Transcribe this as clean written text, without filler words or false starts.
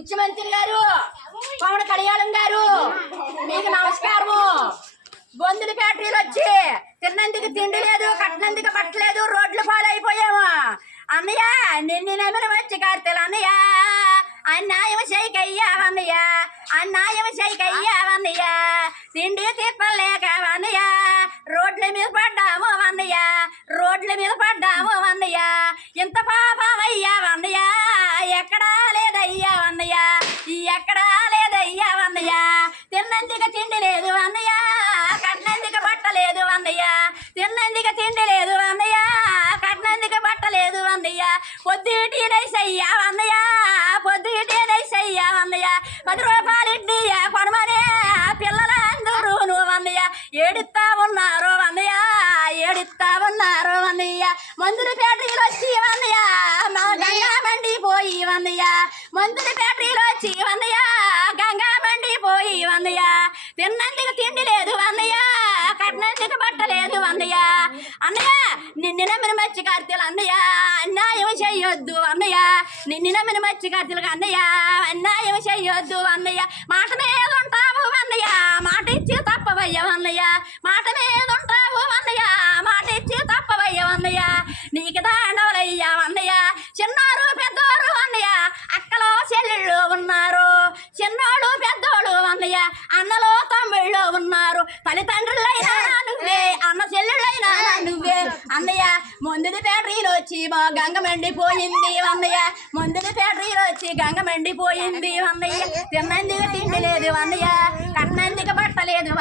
ముఖ్యమంత్రి గారు పవన్ కళ్యాణ్ గారు మీకు నమస్కారము. బొందుల ఫ్యాక్టరీలు వచ్చి తిన్నందుకు తిండి లేదు, కట్టినందుకు బట్టలేదు, రోడ్లు పాలైపోయాము. అన్నయ్య నిన్ను నమ్మిన వచ్చి కార్తెలు అన్నయ్య, అన్యాయం చేయకయ్యా అన్నయ్య, అన్యాయం చేయకయ్యా అన్నయ్య, తిండి తిప్పలేక అన్నయ్య రోడ్ల మీద పడ్డాము అన్నయ్య, రోడ్ల మీద పడ్డాము అన్నయ్య. ఇంత పాపమయ్యా అన్నయ్య ఎక్కడా లేదయ్యా అన్నయ్య, ఎక్కడా లేదయ్యా అన్నయ్య. తిన్నందుకు తిండి లేదు అన్నయ్య, కట్టినందుకు బట్టలేదు అన్నయ్య, తిన్నందుకు తిండి లేదు అన్నయ్య, కట్టినందుకు బట్టలేదు అన్నయ్య. పొద్దుటి రైసయ్యా అన్నయ్య, పొద్దుటి రైసయ్యా అన్నయ్య. 10 రూపాయలు ఇడ్లీ కొనమనే పిల్లలందరూ నువ్వు అన్నయ్య ఏడుస్తా ఉన్నారు అన్నయ్య, ఏడుస్తా ఉన్నారు అన్నయ్య. మందుల ఫ్యాక్టరీలు వచ్చి అన్నయ్య మా గంగా మండిపోయి అన్నయ్య, మందుల ఫ్యాక్టరీలు వచ్చి అన్నయ్య గంగా మండిపోయి అన్నయ్య. తిన్నందుకు తిండి లేదు అన్నయ్య, కట్టినందుకు బట్టలేదు అన్నయ్య. అన్నయ్య నిన్ను నమ్మిన మచ్చి కార్తెలు అన్నయ్య అన్యాయం చెయ్యొద్దు అన్నయ్య, నిన్ను నమ్మిన మచ్చి కార్తెలు అన్నయ్య అన్యాయం చెయ్యొద్దు అన్నయ్య. మాట మీద ఉంటావు అన్నయ్య, మాట ఇచ్చి తప్పవయ్య అన్నయ్య, మాట మీద ఉంటావు అన్నయ్య, మాట ఇచ్చి తప్పవయ్య అన్నయ్య. నీకు దాండవలయ్యా అన్నయ్య. చిన్నారు పెద్దోరు అన్నయ్య, అక్కలో చెల్లెళ్ళు ఉన్నారు, చిన్నోళ్ళు పెద్దోళ్ళు అన్నయ్య, అన్నలో తమ్ముళ్ళు ఉన్నారు. తల్లిదండ్రులైనా నువ్వే, అన్న చెల్లెళ్ళైనా నువ్వే అన్నయ్య. మందుల ఫ్యాక్టరీలో వచ్చి మా గంగ మండిపోయింది అన్నయ్య, మందుల ఫ్యాక్టరీలో వచ్చి గంగ మండిపోయింది అన్నయ్య. తిన్నందుకు తిండి లేదు అన్నయ్య, కట్టినందుకు బట్టలేదు.